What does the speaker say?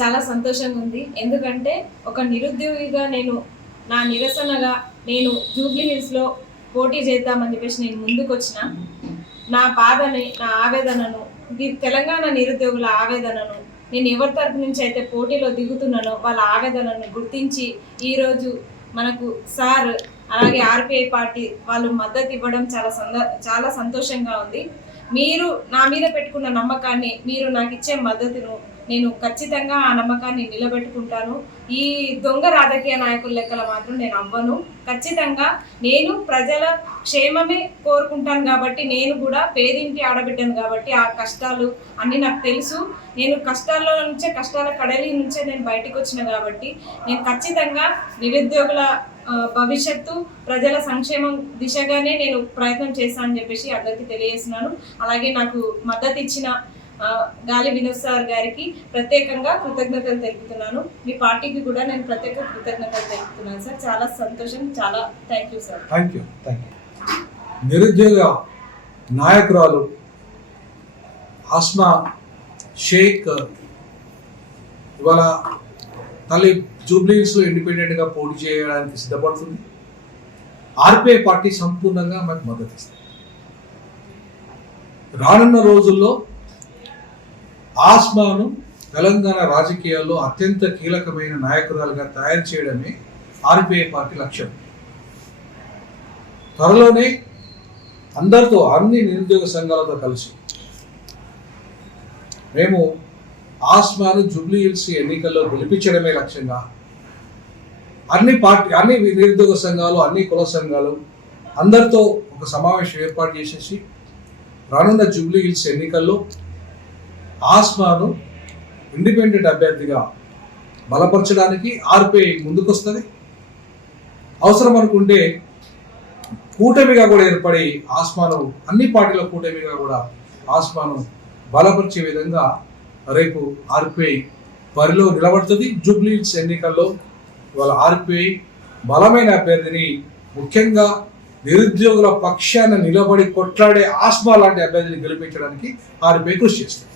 చాలా సంతోషంగా ఉంది. ఎందుకంటే ఒక నిరుద్యోగిగా నేను నా నిరసనగా నేను జూబ్లీ హిల్స్లో పోటీ చేద్దామని చెప్పేసి నేను ముందుకు వచ్చిన నా బాధని నా ఆవేదనను తెలంగాణ నిరుద్యోగుల ఆవేదనను నేను ఎవరి తరపు నుంచి అయితే పోటీలో దిగుతున్నానో వాళ్ళ ఆవేదనను గుర్తించి ఈరోజు మనకు సార్ అలాగే ఆర్పిఐ పార్టీ వాళ్ళు మద్దతు ఇవ్వడం చాలా సంద చాలా సంతోషంగా ఉంది. మీరు నా మీద పెట్టుకున్న నమ్మకాన్ని మీరు నాకు ఇచ్చే మద్దతును నేను ఖచ్చితంగా ఆ నమ్మకాన్ని నిలబెట్టుకుంటాను. ఈ దొంగ రాజకీయ నాయకుల లెక్కల మాత్రం నేను అవ్వను. ఖచ్చితంగా నేను ప్రజల క్షేమమే కోరుకుంటాను కాబట్టి నేను కూడా పేదింటి ఆడబిడ్డను కాబట్టి ఆ కష్టాలు అన్నీ నాకు తెలుసు. నేను కష్టాల్లో నుంచే కష్టాల కడలి నుంచే నేను బయటకు వచ్చిన కాబట్టి నేను ఖచ్చితంగా నిరుద్యోగుల భవిష్యత్తు ప్రజల సంక్షేమం దిశగానే నేను ప్రయత్నం చేస్తానని చెప్పేసి అందరికీ తెలియజేస్తున్నాను. అలాగే నాకు మద్దతు ఇచ్చిన గాలి వినోద్ సార్ గారికి ప్రత్యేకంగా కృతజ్ఞతలు తెలుపుతున్నాను. మీ పార్టీకి కూడా నేను ప్రత్యేక కృతజ్ఞతలు తెలుపుతున్నాను సార్. చాలా సంతోషం చాలా thank you sir thank you thank you నిరుద్యోగ నాయకురాలు ఆస్మా షేక్ ఇవాళ తల్లి జూబ్లీస్లో ఇండిపెండెంట్గా పోటీ చేయడానికి సిద్ధపడుతుంది. ఆర్పిఐ పార్టీ సంపూర్ణంగా మనకు మద్దతు ఇస్తుంది. రానున్న రోజుల్లో ఆస్మాను తెలంగాణ రాజకీయాల్లో అత్యంత కీలకమైన నాయకురాలుగా తయారు చేయడమే ఆర్బీఐ పార్టీ లక్ష్యం. త్వరలోనే అందరితో అన్ని నిరుద్యోగ సంఘాలతో కలిసి మేము ఆస్మాను జూబ్లీ హిల్స్ ఎన్నికల్లో గెలిపించడమే లక్ష్యంగా అన్ని పార్టీ అన్ని నిరుద్యోగ సంఘాలు అన్ని కుల సంఘాలు అందరితో ఒక సమావేశం ఏర్పాటు చేసేసి రానున్న జూబ్లీ హిల్స్ ఎన్నికల్లో ఆస్మాను ఇండిపెండెంట్ అభ్యర్థిగా బలపరచడానికి ఆర్పిఐ ముందుకొస్తుంది. అవసరం అనుకుంటే కూటమిగా కూడా ఏర్పడి ఆస్మాను అన్ని పార్టీల కూటమిగా కూడా ఆస్మాను బలపరిచే విధంగా రేపు ఆర్పిఐ బరిలో నిలబడుతుంది. జూబ్లీహిల్స్ ఎన్నికల్లో వాళ్ళ ఆర్పిఐ బలమైన అభ్యర్థిని ముఖ్యంగా నిరుద్యోగుల పక్షాన నిలబడి కొట్లాడే ఆస్మా లాంటి అభ్యర్థిని గెలిపించడానికి ఆర్పిఐ కృషి చేస్తుంది.